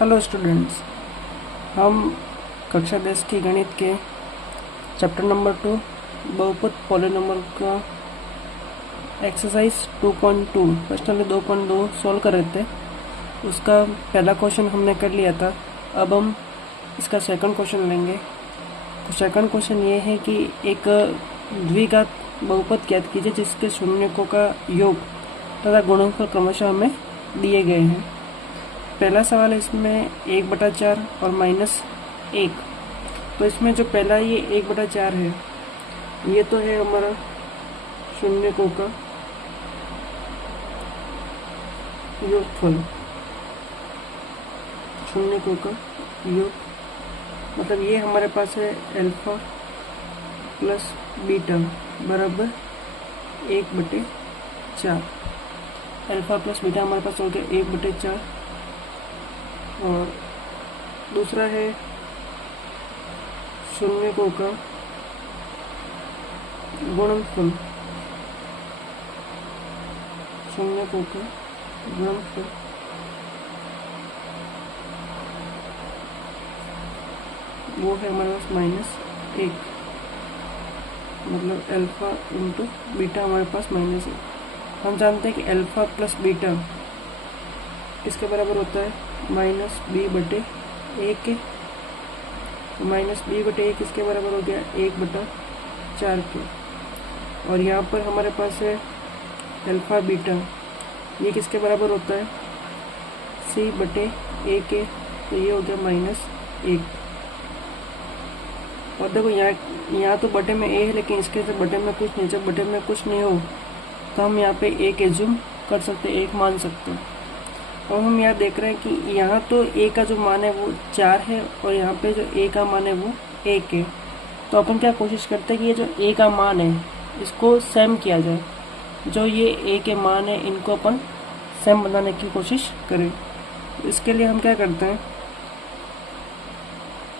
Hello students, हम कक्षा 10 की गणित के चैप्टर नंबर 2 बहुपद पॉलिनॉमियल का एक्सरसाइज 2.2 क्वेश्चन नंबर 2.2 सॉल्व कर रहे थे। उसका पहला क्वेश्चन हमने कर लिया था। अब हम इसका सेकंड क्वेश्चन लेंगे। तो सेकंड क्वेश्चन ये है कि एक द्विघात बहुपद ज्ञात कीजिए जिसके शून्यकों का योग तथा गुणनफल क्रमशः हमें दिए गए हैं। पहला सवाल है इसमें 1/4 और -1। तो इसमें जो पहला ये 1/4 है, ये तो है हमारा शून्यकों का योगफल। शून्यकों का योग मतलब ये हमारे पास है अल्फा प्लस बीटा बराबर 1/4। अल्फा प्लस बीटा हमारे पास हो गया 1/4। और दूसरा है शून्यकों का गुणनफल। शून्यकों का गुणनफल वो है हमारे पास -1, मतलब अल्फा इंटू बीटा हमारे पास -1। हम जानते हैं कि अल्फा प्लस बीटा इसके बराबर होता है -b/1। -b/1 इसके बराबर हो गया 1/4 के। और यहाँ पर हमारे पास है अल्फा बीटा, ये किसके बराबर होता है c/a के। तो ये हो गया -1। और देखो यहाँ तो बटे में a है, लेकिन इसके से बटे में कुछ नहीं। जब बटे में कुछ नहीं हो तो हम यहाँ पे 1 एज्यूम कर सकते, 1 मान सकते हैं। और हम यहाँ देख रहे हैं कि यहाँ तो a का जो मान है वो 4 है और यहाँ पे जो a का मान है वो 1 है। तो अपन क्या कोशिश करते हैं कि ये जो a का मान है इसको सेम किया जाए। जो ये a के मान है इनको अपन सेम बनाने की कोशिश करें। तो इसके लिए हम क्या करते हैं,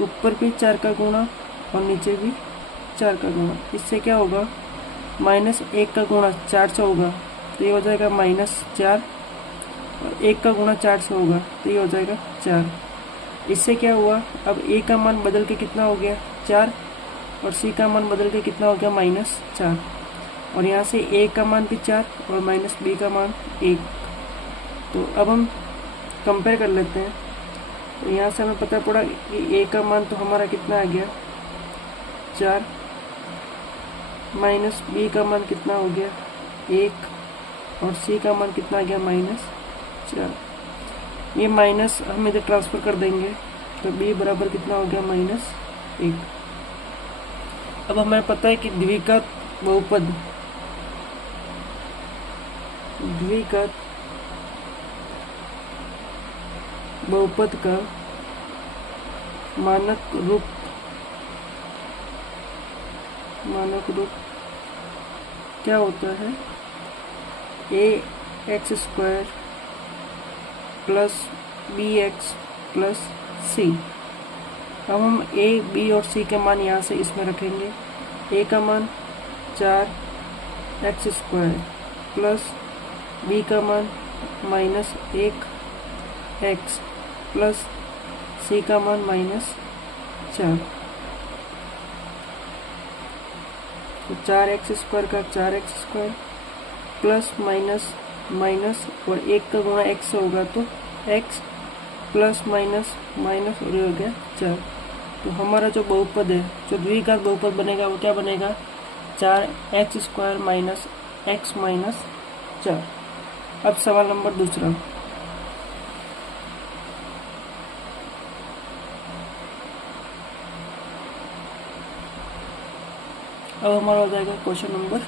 ऊपर भी 4 का गुणा और नीचे भी 4 का गुणा। इससे क्या होगा, -1 का गुणा 4 से होगा तो ये हो जाएगा -4। और 1 का गुणा 4 से होगा तो ये हो जाएगा 4। इससे क्या हुआ, अब a का मान बदल के कितना हो गया 4 और c का मान बदल के कितना हो गया -4। और यहाँ से a का मान भी 4 और -b का मान 1। तो अब हम कंपेयर कर लेते हैं। तो यहाँ से हमें पता पड़ा कि a का मान तो हमारा कितना आ गया 4, -b का मान कितना हो गया 1 और c का मान कितना आ गया -4। ये माइनस हम इधर ट्रांसफर कर देंगे तो b बराबर कितना हो गया -1। अब हमें पता है कि द्विघात बहुपद का मानक रूप क्या होता है, ax² plus bx plus c। अब हम a, b और c के मान यहाँ से इसमें रखेंगे। a का मान 4x² प्लस b का मान -1x प्लस c का मान -4। तो 4x² का 4x² प्लस माइनस और 1 का गुणा x से होगा तो x प्लस माइनस और ये हो गया 4। तो हमारा जो बहुपद है, जो द्विघात बहुपद बनेगा वो क्या बनेगा, 4x² माइनस x माइनस 4। अब सवाल नंबर दूसरा। अब हमारा हो जाएगा क्वेश्चन नंबर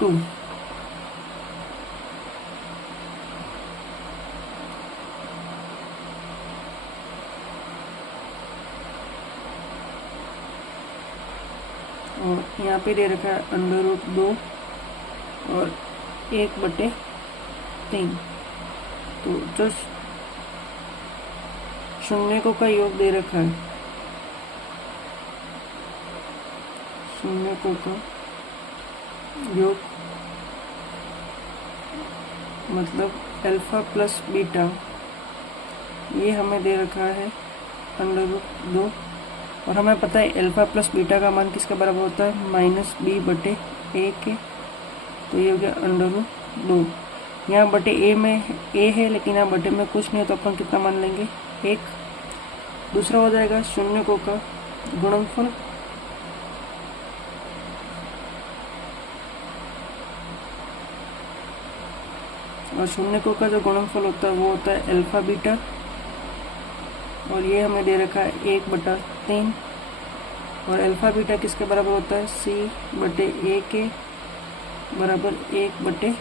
2। और यहाँ पे दे रखा है √2 और 1/3। तो जो शून्यकों का योग दे रखा है, शून्यकों का योग मतलब अल्फा प्लस बीटा ये हमें दे रखा है अंडर रूट 2, और हमें पता है अल्फ़ा प्लस बीटा का मान किसके बराबर होता है, माइनस बी बटे ए के। तो ये हो गया अंडर रूट 2। यहाँ बटे ए में ए है, लेकिन यहाँ बटे में कुछ नहीं है, तो अपन कितना मान लेंगे, 1। दूसरा हो जाएगा शून्यकों का गुणनफल, और शून्यकों का जो गुणनफल होता है वो होता है अल्फ़ा बीटा, और ये हमें दे रखा है 1/3, और अल्फ़ा बीटा किसके बराबर होता है, सी बटे ए के बराबर 1/3।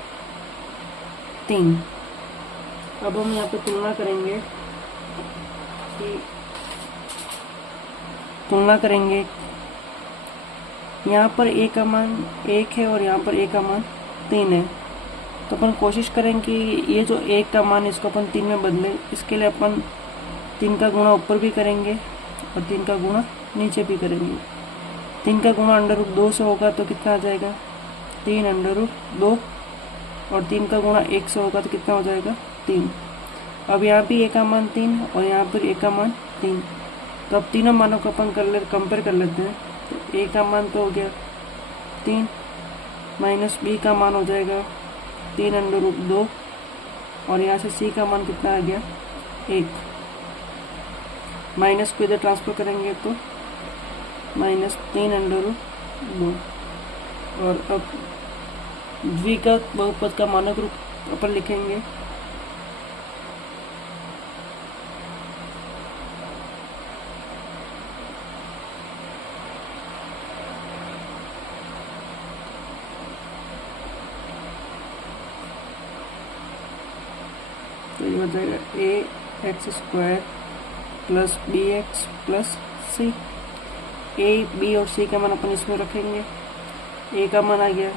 अब हम यहाँ पे तुलना करेंगे, यहाँ पर ए का मान 1 है और यहाँ पर ए का मान 3 है। तो अपन कोशिश करें कि ये जो 1 का मान इसको अपन 3 में बदलें। इसके लिए अपन 3 का गुणा ऊपर भी करेंगे और 3 का गुणा नीचे भी करेंगे। 3 का गुणा अंडर रूट 2 से होगा तो कितना आ जाएगा, 3 अंडर रूट 2, और 3 का गुणा 1 से होगा तो कितना हो जाएगा, 3। अब यहाँ भी ए का मान 3 और यहाँ पर ए का मान 3, तो अब तीनों मानों को अपन कंपेयर कर लेते हैं। तो ए का मान तो हो गया 3, माइनस बी का मान हो जाएगा 3 अंडर रूट 2, और यहाँ से सी का मान कितना आ गया, 1। माइनस को इधर ट्रांसफर करेंगे तो माइनस 3 अंडर रूट 2, और अब द्विघात बहुपद का मानक रूप अपन लिखेंगे। तो ये हो जाएगा ax² plus bx plus c। a, b और c का मान अपन इसमें रखेंगे। a का मान आ गया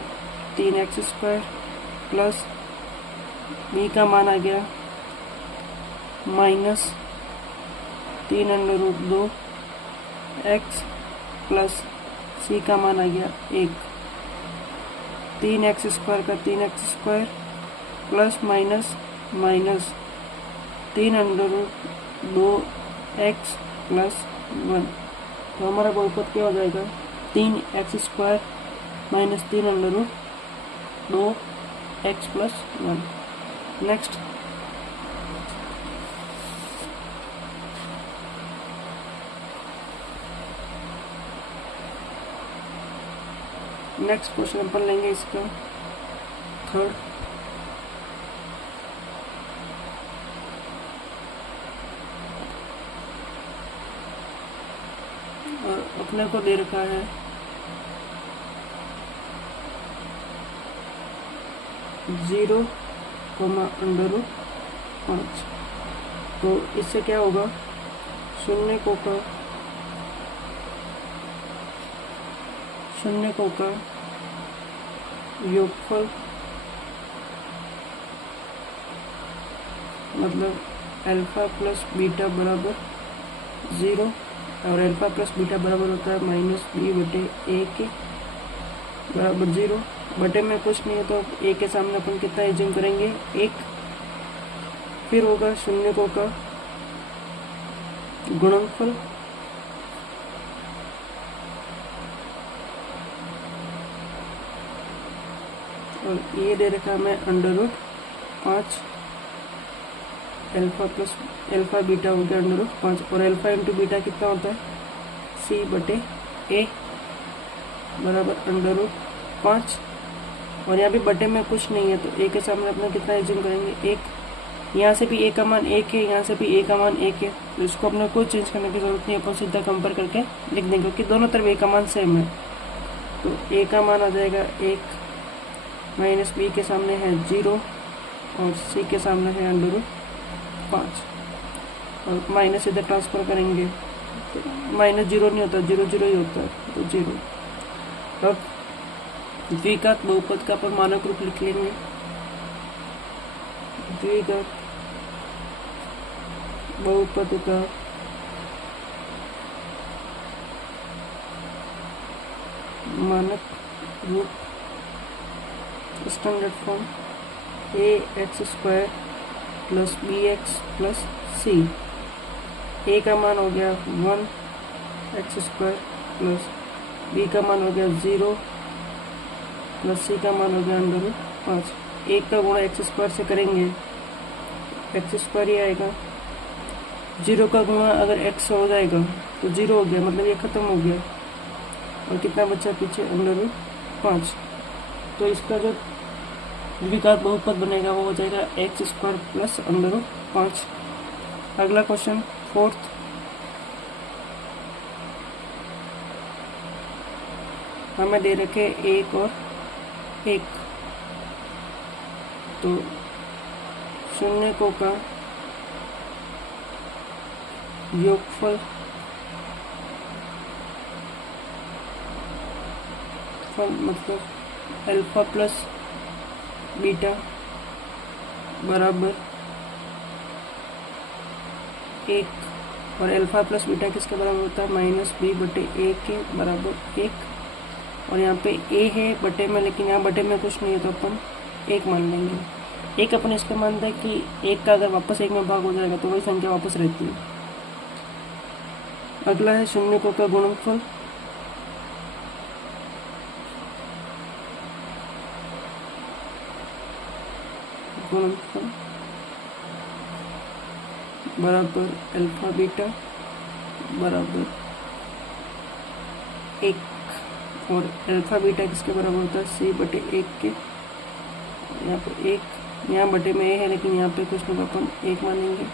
3x² प्लस b का मान आ गया minus 3 under root 2 x plus c का मान आ गया 1। 3x² का 3x² plus minus 3 under root 2x plus 1। तो हमारा बहुपद क्या हो जाएगा, 3x² minus 3 under root 2x plus 1। Next question अपन लेंगे इसका थर्ड। और अपने को दे रखा है 0, अंडर रूट 5। तो इससे क्या होगा, शून्यकों का योगफल, मतलब अल्फा प्लस बीटा बराबर 0, और अल्फा प्लस बीटा बराबर होता है माइनस बी बटे ए के बराबर 0। बटे में कुछ नहीं है तो ए के सामने अपन कितना एज्यूम करेंगे, 1। फिर होगा शून्यकों का गुणनफल, और ये दे रखा मैं अंडर रूट 5। अल्फा बीटा हो गया अंडर रूट 5, और अल्फा इंटू बीटा कितना होता है, सी बटे ए बराबर अंडर रूट 5। और यहाँ भी बटे में कुछ नहीं है तो ए के सामने अपना कितना एज्यूम करेंगे, 1। यहाँ से भी ए का मान 1 है, यहाँ से भी ए का मान 1 है, तो इसको अपने कोई चेंज करने की जरूरत नहीं, अपन सीधा कंपेयर करके लिख देंगे क्योंकि दोनों तरफ ए का मान सेम है। तो ए का मान आ जाएगा 1, माइनस बी के सामने है 0, और सी के सामने है अंडर रूट 5, और माइनस इधर ट्रांसफर करेंगे तो माइनस 0 नहीं होता, 0 0 ही होता है, तो 0। अब द्विघात बहुपद का अपन मानक रूप लिख लेंगे। द्विघात बहुपद का मानक रूप standard form ax² plus bx plus C. A का मान हो गया 1x² प्लस बी का मान हो गया 0 प्लस सी का मान हो गया √5। 1 का गुणा x² से करेंगे x² ही आएगा। 0 का गुणा अगर x हो जाएगा तो 0 हो गया, मतलब ये ख़त्म हो गया। और कितना बचा पीछे √5। तो इसका जो द्विघात बहुपद बनेगा वो हो जाएगा x² प्लस √5। अगला क्वेश्चन 4th। हमें दे रखे 1 और 1, तो शून्यकों का योगफल मतलब अल्फा प्लस बीटा बराबर 1, और अल्फा प्लस बीटा किसके बराबर होता है? -b/a के बराबर 1। और यहाँ पे a है बटे में, लेकिन यहाँ बटे में कुछ नहीं है तो अपन 1 मान लेंगे। 1 अपन इसका मानता है कि 1 का अगर वापस 1 में भाग हो जाएगा तो वही संख्या वापस रहती है। अगला है शून्यकों का गुणनफल। बराबर अल्फा बीटा बराबर 1, और अल्फा बीटा किसके बराबर होता है? c/1 के। यहाँ पर 1, यहाँ बटे में a है लेकिन यहाँ पे कुछ लोग अपन 1 मानेंगे।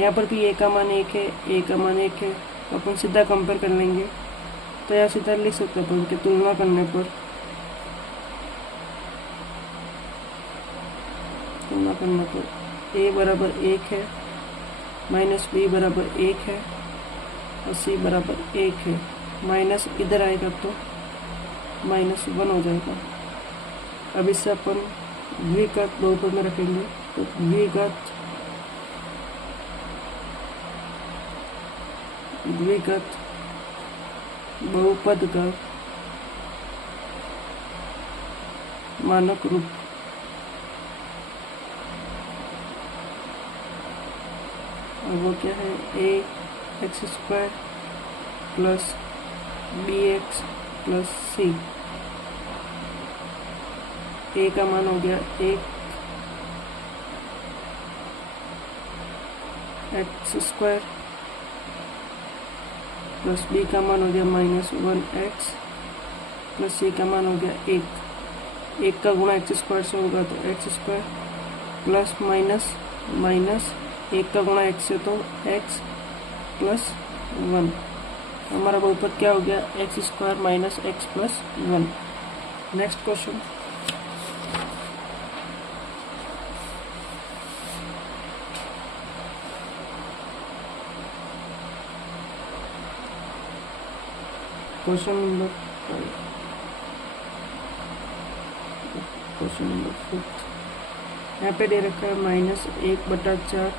यहाँ पर भी a का मान 1 है, a का मान 1 है, तो अपन सीधा कंपेयर कर लेंगे। तो यहाँ सीधा लिख सकते हैं अपन कि तुलना करने पर a बराबर 1 है, -b बराबर 1 है और c बराबर 1 है। माइनस इधर आएगा तो -1 हो जाएगा। अब इससे अपन द्विघात बहुपद में रखेंगे, तो द्विघात बहुपद का मानक रूप और वो क्या है? ax² plus bx plus c। a का मान हो गया 1 x² प्लस b का मान हो गया -1x प्लस c का मान हो गया 1। 1 का गुणा x² से होगा तो x² प्लस माइनस 1 का गुणा x से तो x प्लस 1। हमारा बहुपद क्या हो गया? x² minus x plus 1। Next question. Question number 5। यहाँ पे दे रखा है -1/4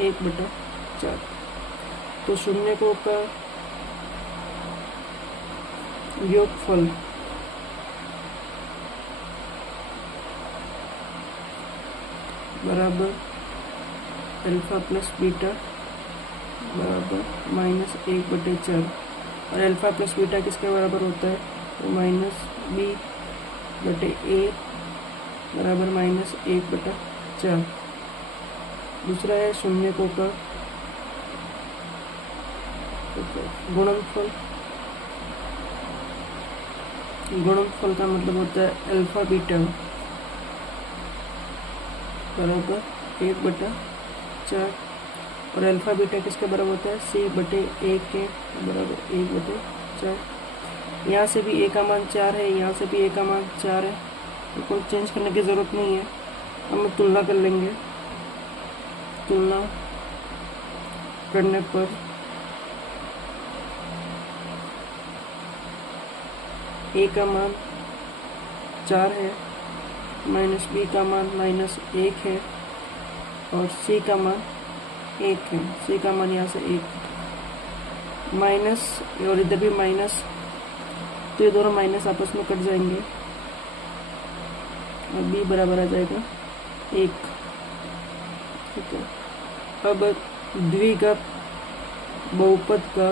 1/4 तो शून्यकों का योगफल बराबर अल्फा प्लस बीटा बराबर -1/4। और अल्फा प्लस बीटा किसके बराबर होता है? तो -b/a बराबर -1/4। दूसरा है शून्यकों का गुणनफल। गुणनफल का मतलब होता है अल्फा बीटा बराबर 1/4। और अल्फा बीटा किसके बराबर होता है? c/a के बराबर 1/4। यहाँ से भी a का मान 4 है, यहाँ से भी a का मान 4 है, तो कोई चेंज करने की ज़रूरत नहीं है। हम तुलना कर लेंगे। तुलना करने पर a का मान 4 है, -b का मान -1 है और c का मान 1 है। c का मान यहाँ से 1 माइनस, और इधर भी माइनस, तो ये दोनों माइनस आपस में कट जाएंगे। और b बराबर आ जाएगा 1। ठीक है, अब द्विघात बहुपद का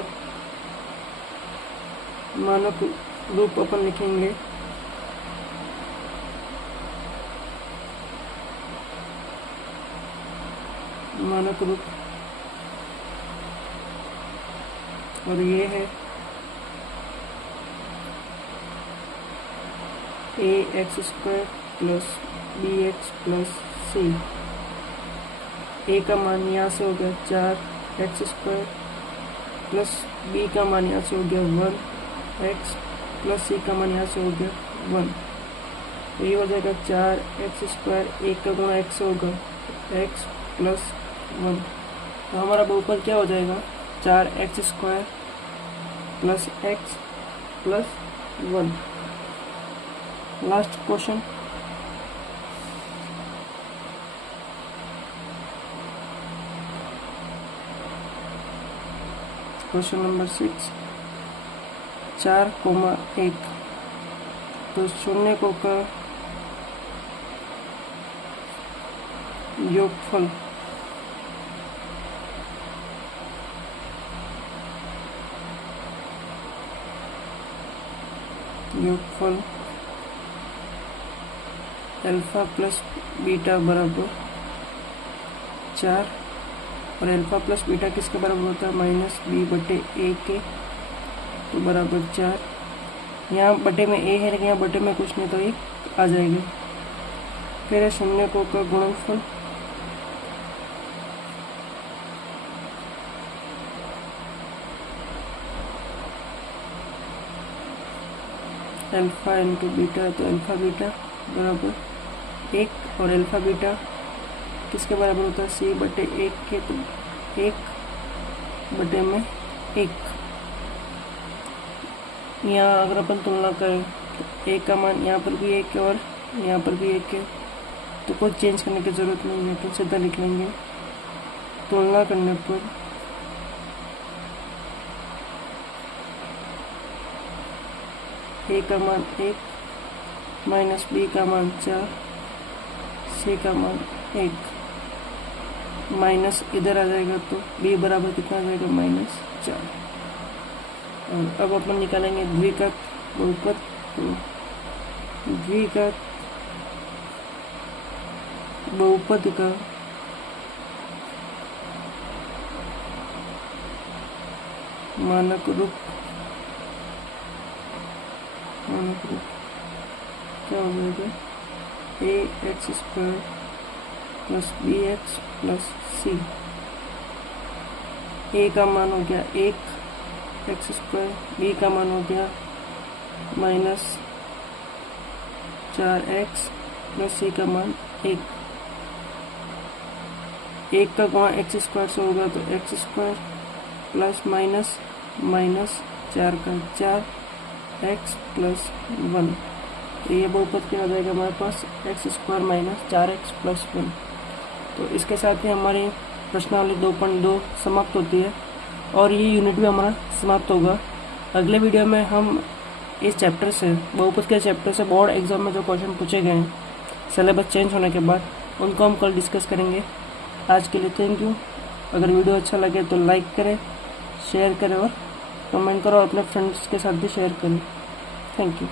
मानक रूप अपन लिखेंगे मानक रूप, और ये है ax² plus bx plus c। a का मान यहाँ से हो गया 4x² प्लस b का मान यहाँ से हो गया 1x प्लस c का मान यहाँ से हो गया 1। तो ये हो जाएगा 4x², 1 का गुणा x होगा x प्लस 1। तो हमारा बहुपद क्या हो जाएगा 4x² plus x plus 1। Last question, question number 6, 4,1। तो शून्यकों का योगफल अल्फा प्लस बीटा बराबर 4, और अल्फा प्लस बीटा किसके बराबर होता है -b/a के, तो बराबर 4। यहाँ बटे में a है लेकिन यहाँ बटे में कुछ नहीं, तो 1 आ जाएगा। फिर है शून्यकों का गुणनफल, अल्फा इंटू बीटा, तो अल्फा बीटा बराबर 1, और अल्फा बीटा किसके बराबर होता है c/1 के, तो 1 बटे में 1। यहाँ अगर अपन तुलना करें तो a का मान यहाँ पर भी 1 है और यहाँ पर भी 1 है, तो कुछ चेंज करने की ज़रूरत नहीं है, तो सीधा लिख लेंगे। तुलना करने पर a का मान 1 माइनस b का मान 4, c का मान 1, माइनस इधर आ जाएगा तो b बराबर कितना आ जाएगा -4। और अब अपन निकालेंगे द्विघात बहुपद। तो द्विघात बहुपद का मानक रूप क्या हो जाएगा ax² plus bx plus c। a का मान हो गया 1x², b का मान हो गया -4x प्लस c का मान 1। 1 का गुणा x² से होगा तो x² प्लस माइनस माइनस 4 का 4x प्लस 1। तो ये बहुपद क्या आ जाएगा हमारे पास x² माइनस 4x प्लस 1। तो इसके साथ ही हमारी प्रश्नावली 2.2 समाप्त होती है और ये यूनिट भी हमारा समाप्त होगा। अगले वीडियो में हम इस चैप्टर से, बहुपद के चैप्टर से बोर्ड एग्जाम में जो क्वेश्चन पूछे गए हैं सिलेबस चेंज होने के बाद, उनको हम कल डिस्कस करेंगे। आज के लिए थैंक यू। अगर वीडियो अच्छा लगे तो लाइक करें, शेयर करें और कमेंट करो और अपने फ्रेंड्स के साथ भी शेयर करें। Thank you.